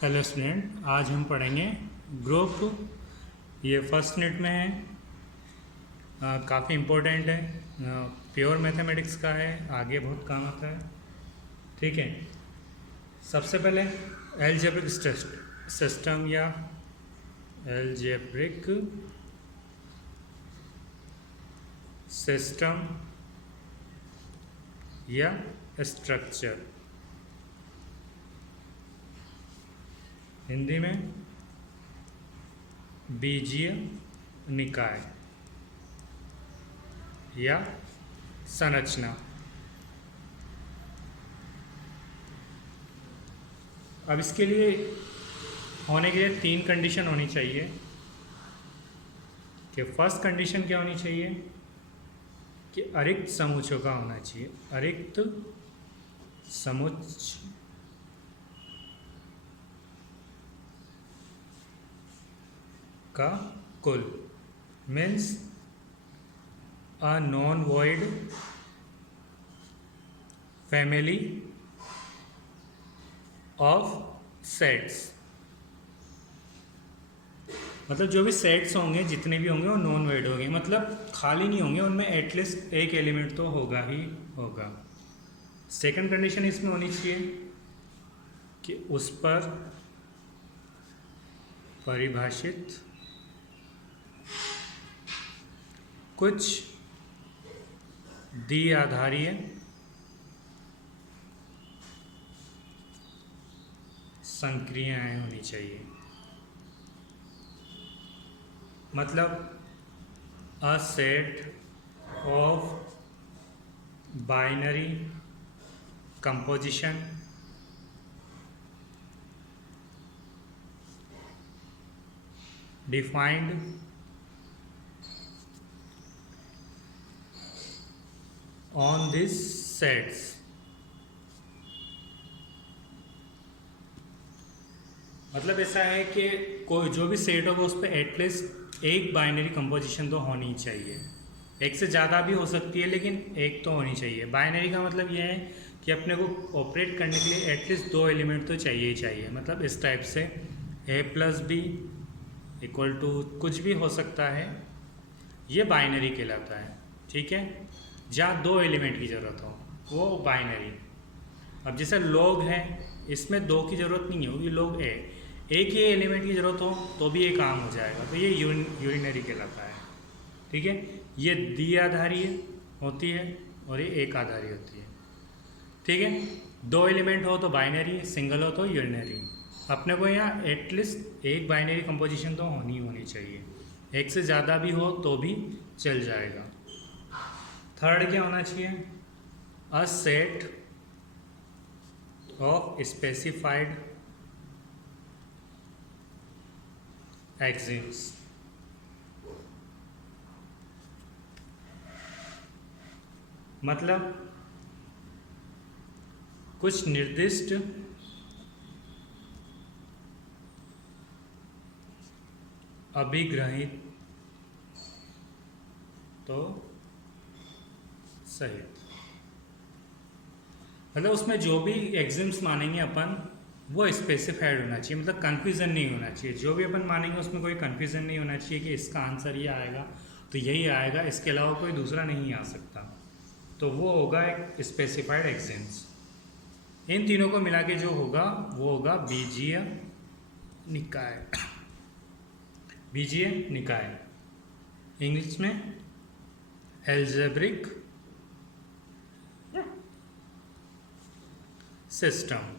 Hello student, आज हम पढ़ेंगे ग्रुप। ये फर्स्ट यूनिट में है। काफ़ी इम्पोर्टेंट है। प्योर मैथमेटिक्स का है, आगे बहुत काम आता है। ठीक है, सबसे पहले एलजेब्रिक सिस्टम या एलजेब्रिक सिस्टम या स्ट्रक्चर, हिंदी में बीजीय निकाय या संरचना। अब इसके लिए होने के लिए 3 कंडीशन होनी चाहिए। कि फर्स्ट कंडीशन क्या होनी चाहिए कि अरिक्त समुच्चयों का होना चाहिए। अरिक्त समुच्चय का कुल means a non void family of sets. मतलब जो भी सेट्स होंगे, जितने भी होंगे वो नॉन वॉइड होंगे, मतलब खाली नहीं होंगे, उनमें एटलीस्ट एक एलिमेंट तो होगा ही होगा। सेकंड कंडीशन इसमें होनी चाहिए कि उस पर परिभाषित कुछ द्विआधारीय संक्रियाएं होनी चाहिए। मतलब a set of binary composition defined on this sets मतलब ऐसा है कि कोई जो भी सेट होगा उस पर एटलीस्ट एक बाइनरी कंपोजिशन तो होनी चाहिए। एक से ज़्यादा भी हो सकती है, लेकिन एक तो होनी चाहिए। बाइनरी का मतलब यह है कि अपने को ऑपरेट करने के लिए एटलीस्ट 2 एलिमेंट तो चाहिए ही चाहिए। मतलब इस टाइप से a plus B equal to कुछ भी हो सकता है, ये बाइनरी कहलाता है। ठीक है, जहाँ 2 एलिमेंट की ज़रूरत हो वो बाइनरी। अब जैसे लॉग है, इसमें 2 की ज़रूरत नहीं होगी, लॉग एक ही एलिमेंट की ज़रूरत हो तो भी ये काम हो जाएगा, तो ये यूनिनरी कहलाता है। ठीक है, ये द्विआधारी होती है और ये एक आधारी होती है। ठीक है, 2 एलिमेंट हो तो बाइनरी, सिंगल हो तो यूनिनरी। अपने को यहाँ एटलीस्ट एक बाइनरी कंपोजिशन तो होनी चाहिए। एक से ज़्यादा भी हो तो भी चल जाएगा। थर्ड क्या होना चाहिए? A set of specified axioms. मतलब कुछ निर्दिष्ट अभिग्रहित तो सहित। मतलब उसमें जो भी एक्सिम्स मानेंगे अपन वो स्पेसिफाइड होना चाहिए, मतलब कन्फ्यूज़न नहीं होना चाहिए। जो भी अपन मानेंगे उसमें कोई कन्फ्यूज़न नहीं होना चाहिए कि इसका आंसर ये आएगा तो यही आएगा, इसके अलावा कोई दूसरा नहीं आ सकता। तो वो होगा एक स्पेसिफाइड एक्सिम्स। इन तीनों को मिला के जो होगा वो होगा बीजीय निकाय। बीजीय निकाय इंग्लिश में एल्जेब्रिक सिस्टम।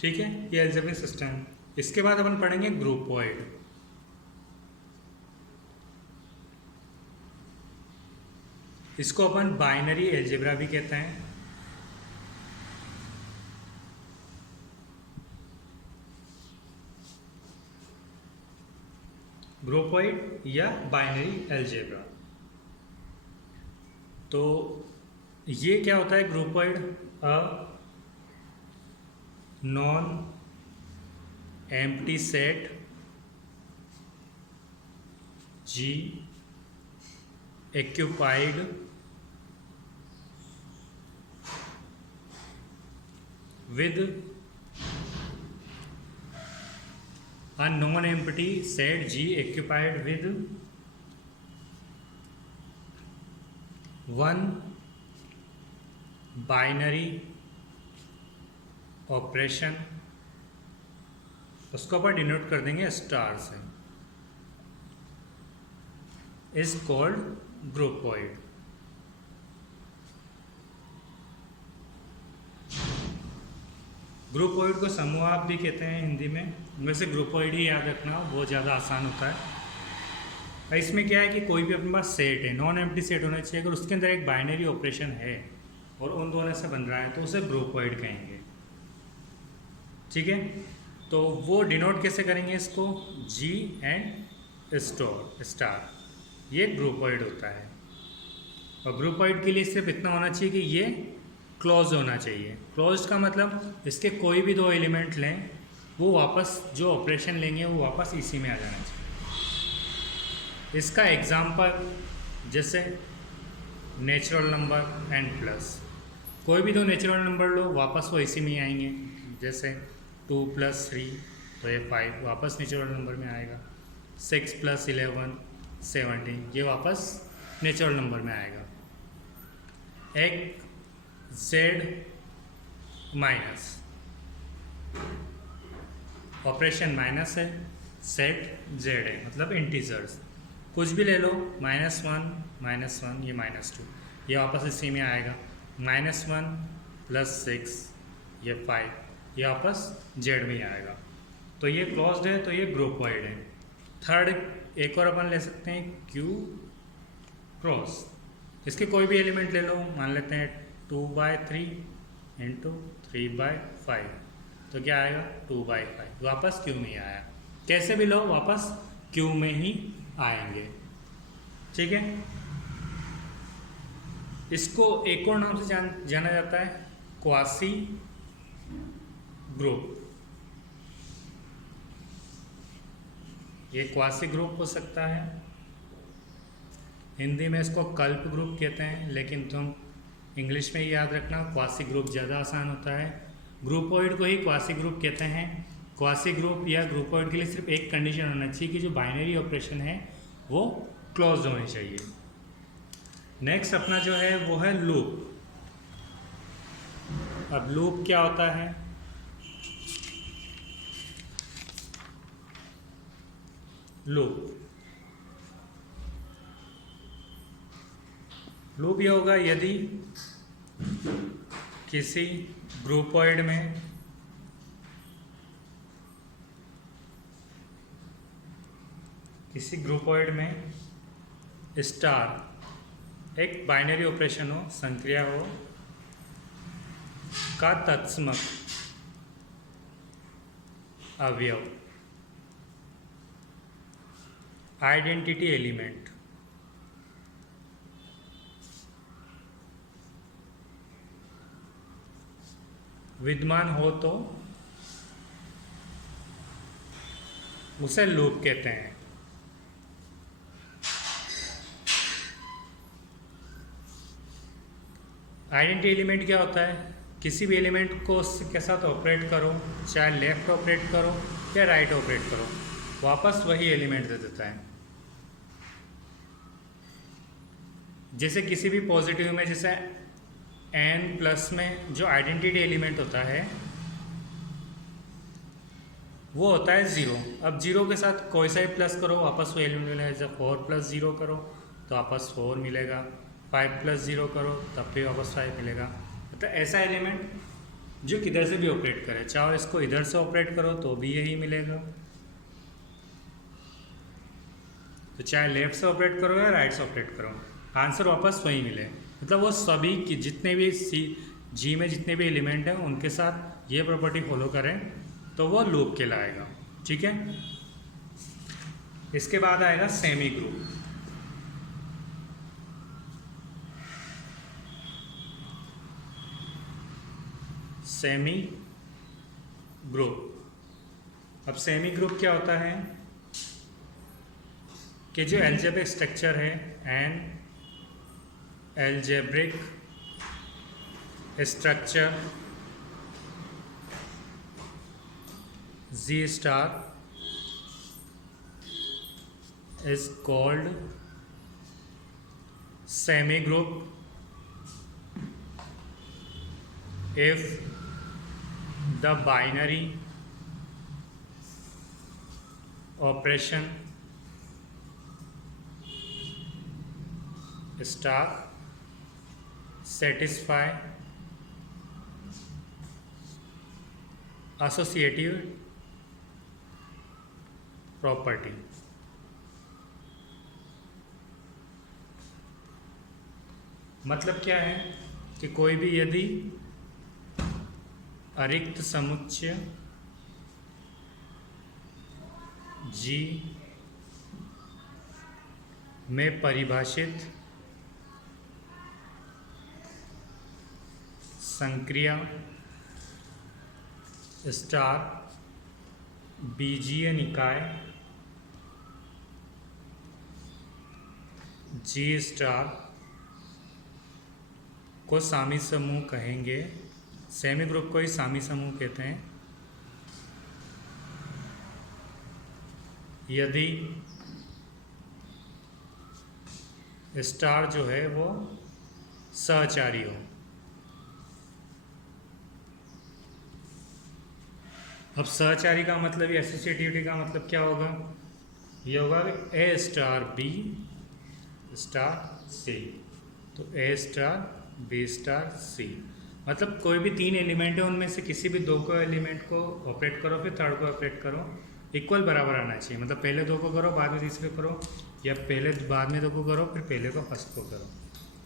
ठीक है, ये एल्जेब्रिक सिस्टम। इसके बाद अपन पढ़ेंगे ग्रुपॉइड। इसको अपन बाइनरी एल्जेब्रा भी कहते हैं। ग्रुपॉइड या बाइनरी एल्जेब्रा। तो ये क्या होता है groupoid? A non empty set G occupied with a non-empty set G occupied with one binary operation, उसको अपन डिनोट कर देंगे स्टार से, इज कॉल्ड ग्रुपोइड। ग्रुपोइड को समूहाप भी कहते हैं हिंदी में, वैसे ग्रुपोइड ही याद रखना, बहुत ज़्यादा आसान होता है। इसमें क्या है कि कोई भी अपने पास सेट है, नॉन एम्प्टी सेट होना चाहिए, अगर उसके अंदर एक बाइनरी ऑपरेशन है और उन दोनों से बन रहा है तो उसे ग्रुपोइड कहेंगे। ठीक है, तो वो डिनोट कैसे करेंगे इसको, जी एंड स्टार, ये ग्रुपोइड होता है। और ग्रुपोइड के लिए सिर्फ इतना होना चाहिए कि ये क्लोज होना चाहिए। क्लोज का मतलब इसके कोई भी दो एलिमेंट लें, वो वापस जो ऑपरेशन लेंगे वो वापस इसी में आ जाना चाहिए। इसका एग्जांपल जैसे नेचुरल नंबर एंड प्लस, कोई भी दो नेचुरल नंबर लो, वापस वो इसी में आएंगे। जैसे 2 + 3 तो ये 5 वापस नेचुरल नंबर में आएगा, 6 + 11 17 ये वापस नेचुरल नंबर में आएगा। एक z माइनस, ऑपरेशन माइनस है, सेट z है, मतलब इंटीजर्स कुछ भी ले लो, -1 ये -2 ये वापस इसी में आएगा, -1 + 6 ये 5 ये वापस z में ही आएगा। तो ये क्लोज्ड है, तो ये ग्रुपोइड है। थर्ड एक और अपन ले सकते हैं q क्रॉस, इसके कोई भी एलिमेंट ले लो, मान लेते हैं 2/3 × 3/5 तो क्या आएगा 2/5, वापस क्यू में ही आया। कैसे भी लो वापस क्यू में ही आएंगे। ठीक है, इसको एक और नाम से जाना जाता है क्वासी ग्रुप। ये क्वासी ग्रुप हो सकता है, हिंदी में इसको कल्प ग्रुप कहते हैं, लेकिन तुम इंग्लिश में ही याद रखना, क्वासी ग्रुप ज़्यादा आसान होता है। ग्रुपोइड को ही क्वासी ग्रुप कहते हैं। क्वासी ग्रुप या ग्रुपोइड के लिए सिर्फ एक कंडीशन होना चाहिए कि जो बाइनरी ऑपरेशन है वो क्लोज होनी चाहिए। नेक्स्ट अपना जो है वो है लूप। अब लूप क्या होता है, लूप ये होगा यदि किसी ग्रुपोइड में स्टार एक बाइनरी ऑपरेशन हो, संक्रिया हो का तत्समक अवयव आइडेंटिटी एलिमेंट विद्यमान हो तो उसे लूप कहते हैं। आइडेंटिटी एलिमेंट क्या होता है, किसी भी एलिमेंट को उसके साथ ऑपरेट करो, चाहे लेफ्ट ऑपरेट करो या राइट ऑपरेट करो, वापस वही एलिमेंट दे देता है। जैसे किसी भी पॉजिटिव में, जैसे n+ में जो आइडेंटिटी एलिमेंट होता है वो होता है 0। अब 0 के साथ कोई सा ही प्लस करो वापस वो एलिमेंट मिलेगा। जब 4 + 0 करो तो वापस 4 मिलेगा, 5 + 0 करो तब भी वापस 5 मिलेगा। तो ऐसा एलिमेंट जो किधर से भी ऑपरेट करे, चाहे इसको इधर से ऑपरेट करो तो भी यही मिलेगा, तो चाहे लेफ्ट से ऑपरेट करो या राइट से ऑपरेट करो, आंसर वापस वही मिले। मतलब वो सभी की जितने भी जी में जितने भी एलिमेंट हैं उनके साथ ये प्रॉपर्टी फॉलो करें तो वो लूप कहलाएगा। ठीक है, इसके बाद आएगा सेमी ग्रुप। सेमी ग्रुप, अब सेमी ग्रुप क्या होता है कि जो एल्जेब्रिक स्ट्रक्चर है an algebraic structure G* is called semi-group if the binary operation star satisfy associative property. मतलब क्या है कि कोई भी यदि अरिक्त समुच्चय G में परिभाषित संक्रिया स्टार बीजीय निकाय G स्टार को सामी समूह कहेंगे। सेमी ग्रुप को ही सामी समूह कहते हैं यदि स्टार जो है वो सहचारी हो। अब सहचारी का मतलब, एसोसिएटिविटी का मतलब क्या होगा? ये होगा ए स्टार बी स्टार सी। तो ए स्टार बी स्टार सी मतलब कोई भी तीन एलिमेंट है, उनमें से किसी भी दो को एलिमेंट को ऑपरेट करो, फिर थर्ड को ऑपरेट करो, इक्वल बराबर आना चाहिए। मतलब पहले दो को करो, बाद में तीसरे को करो, या पहले बाद में दो को करो, फिर पहले को फर्स्ट को करो,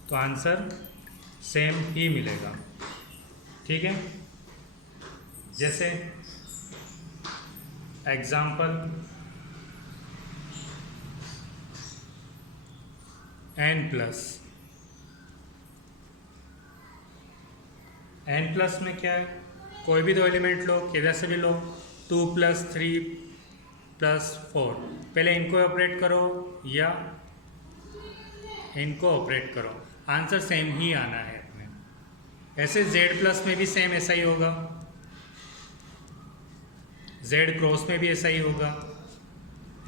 तो आंसर सेम ही मिलेगा। ठीक है, जैसे एग्जाम्पल n प्लस में क्या है? कोई भी दो एलिमेंट लो, किधर से भी लो, 2 + 3 + 4, पहले इनको ऑपरेट करो या इनको ऑपरेट करो, आंसर सेम ही आना है अपने। ऐसे z+ में भी सेम ऐसा ही होगा, z क्रॉस में भी ऐसा ही होगा,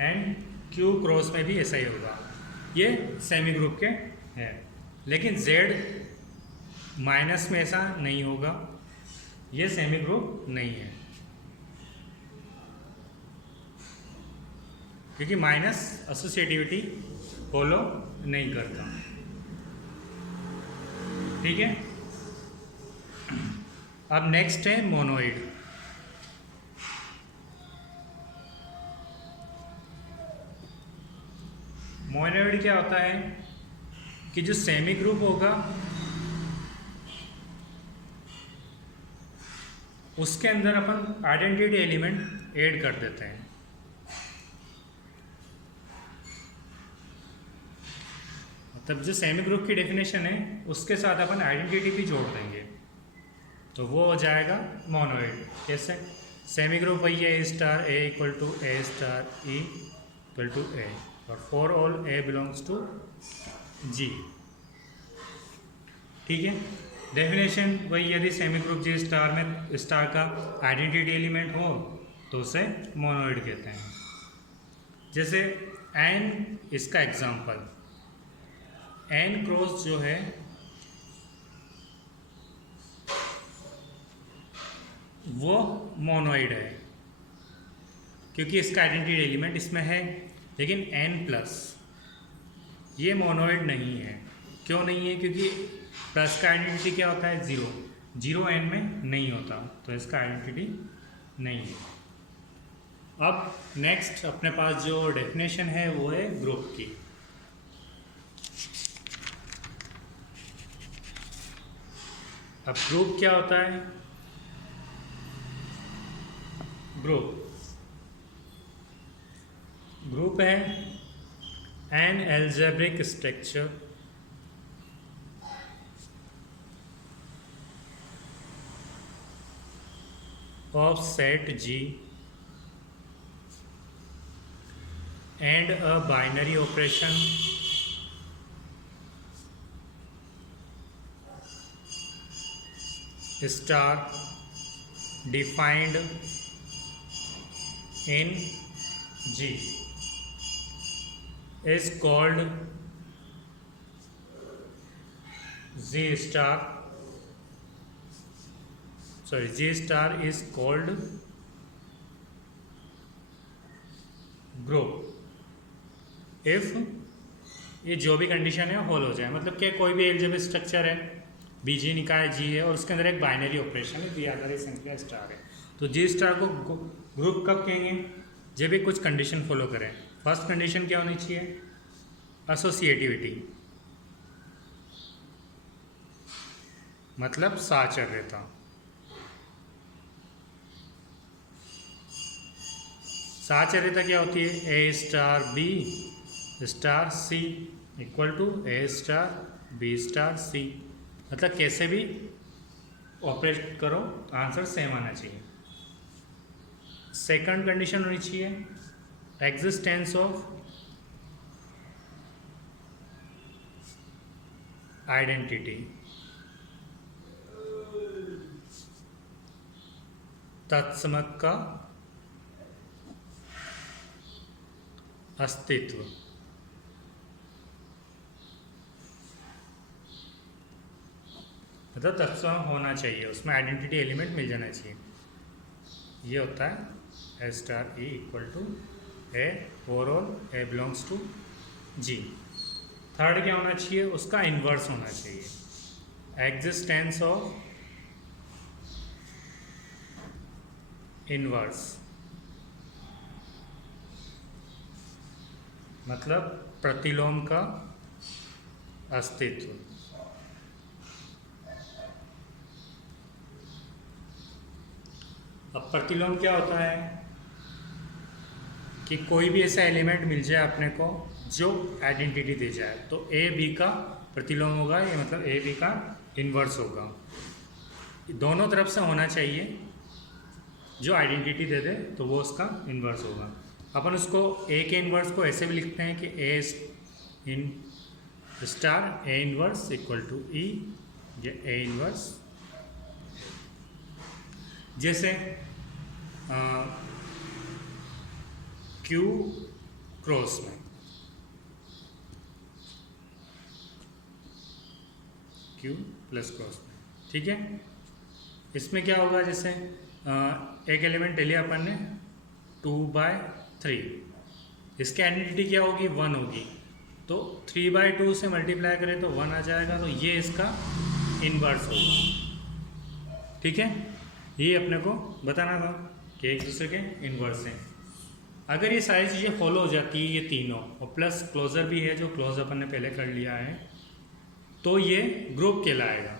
एंड q क्रॉस में भी ऐसा ही होगा। ये सेमी ग्रुप के हैं, लेकिन z माइनस में ऐसा नहीं होगा, ये सेमी ग्रुप नहीं है, क्योंकि माइनस एसोसिएटिविटी फॉलो नहीं करता। ठीक है, अब नेक्स्ट है मोनोइड। मोनोइड क्या होता है कि जो सेमी ग्रुप होगा उसके अंदर अपन आइडेंटिटी एलिमेंट ऐड कर देते हैं। मतलब जो सेमी ग्रुप की डेफिनेशन है उसके साथ अपन आइडेंटिटी भी जोड़ देंगे, तो वो हो जाएगा मोनोइड। कैसे? सेमी ग्रुप वही है, A star A equal to A star E equal to A, और for all A belongs to G. ठीक है, डेफिनेशन वही, यदि सेमी ग्रुप जी स्टार में स्टार का आइडेंटिटी एलिमेंट हो तो उसे मोनोइड कहते हैं। जैसे एन, इसका एग्जांपल, एन क्रॉस जो है वो मोनोइड है, क्योंकि इसका आइडेंटिटी एलिमेंट इसमें है, लेकिन एन प्लस ये मोनोइड नहीं है। क्यों नहीं है? क्योंकि प्लस का आइडेंटिटी क्या होता है? 0, 0 एन में नहीं होता, तो इसका आइडेंटिटी नहीं है। अब नेक्स्ट अपने पास जो डेफिनेशन है वो है ग्रुप की। अब ग्रुप क्या होता है? ग्रुप है an algebraic structure of set G and a binary operation star defined in G। is called G star. Sorry, G star is called group if ये जो भी कंडीशन है होल हो जाए। मतलब क्या, कोई भी एलजेब्रिक स्ट्रक्चर है, बीजीय निकाय जी है और उसके अंदर एक बाइनरी ऑपरेशन है, द्विआधारी संख्या स्टार है, तो जी स्टार को ग्रुप कब कहेंगे, जब भी कुछ कंडीशन फॉलो करें। फर्स्ट कंडीशन क्या होनी चाहिए, एसोसिएटिविटी, मतलब साचर्यता। साचर्यता क्या होती है, A star B star C equal to A star B star C. मतलब कैसे भी ऑपरेट करो आंसर सेम आना चाहिए। सेकंड कंडीशन होनी चाहिए एग्जिस्टेंस ऑफ आइडेंटिटी, तत्समक का अस्तित्व। मतलब तत्समक होना चाहिए, उसमें आइडेंटिटी एलिमेंट मिल जाना चाहिए। ये होता है A star E equal to A overall A belongs to G. Third क्या होना चाहिए, उसका इन्वर्स होना चाहिए, एग्जिस्टेंस ऑफ इन्वर्स, मतलब प्रतिलोम का अस्तित्व। अब प्रतिलोम क्या होता है कि कोई भी ऐसा एलिमेंट मिल जाए अपने को जो आइडेंटिटी दे जाए, तो ए बी का प्रतिलोम होगा, ये मतलब ए बी का इन्वर्स होगा। दोनों तरफ से होना चाहिए, जो आइडेंटिटी दे दे तो वो उसका इन्वर्स होगा। अपन उसको ए के इन्वर्स को ऐसे भी लिखते हैं कि A in star A inverse equal to E, ये ए इन्वर्स। जैसे क्यू क्रॉस में, क्यू प्लस क्रॉस में, ठीक है। इसमें क्या होगा, जैसे एक एलिमेंट ले लिया अपन ने 2/3, इसकी आइडेंटिटी क्या होगी, 1 होगी, तो 3/2 से मल्टीप्लाई करें तो 1 आ जाएगा, तो ये इसका इन्वर्स होगा, ठीक है। ये अपने को बताना था कि एक दूसरे के इन्वर्स हैं। अगर ये सारी चीज़ें फॉलो हो जाती है, ये तीनों, और प्लस क्लोजर भी है जो क्लोज अपन ने पहले कर लिया है, तो ये ग्रुप कहलाएगा।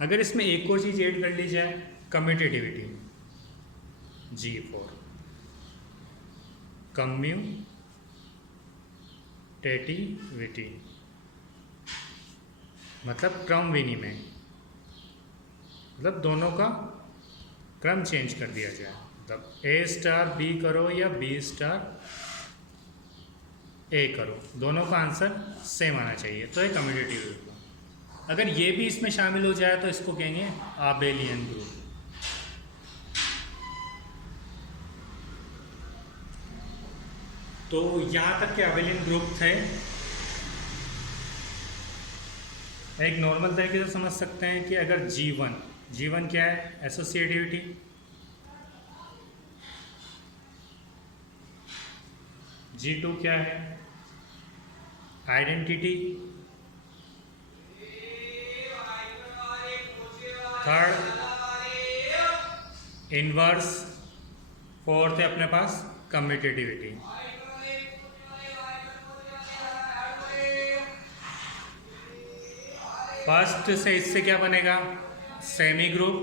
अगर इसमें एक और चीज़ ऐड कर ली जाए, कम्यूटेटिविटी, G4, कम्यूटेटिविटी मतलब क्रम विनिमय, मतलब दोनों का क्रम चेंज कर दिया जाए। मतलब ए स्टार बी करो या बी स्टार ए करो, दोनों का आंसर सेम आना चाहिए, तो ये कम्यूटेटिव ग्रुप। अगर ये भी इसमें शामिल हो जाए तो इसको कहेंगे आबेलियन ग्रुप। तो यहाँ तक के आबेलियन ग्रुप थे। एक नॉर्मल तरीके से समझ सकते हैं कि अगर G1 क्या है, एसोसिएटिविटी, G2 क्या है, आइडेंटिटी, थर्ड इनवर्स, फोर्थ है अपने पास कम्यूटेटिविटी। फर्स्ट से इससे क्या बनेगा, सेमी ग्रुप,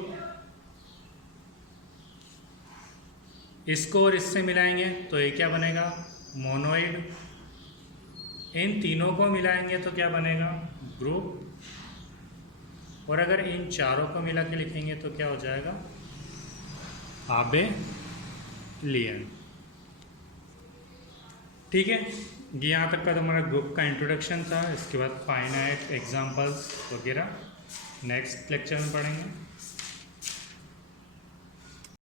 इसको और इससे मिलाएंगे तो ये क्या बनेगा, मोनोइड। इन तीनों को मिलाएंगे तो क्या बनेगा, ग्रुप। और अगर इन चारों को मिला के लिखेंगे तो क्या हो जाएगा, आबेलियन। ठीक है, यहाँ तक का तो हमारा ग्रुप का इंट्रोडक्शन था। इसके बाद फाइनाइट, एग्जांपल्स वगैरह नेक्स्ट लेक्चर में पढ़ेंगे।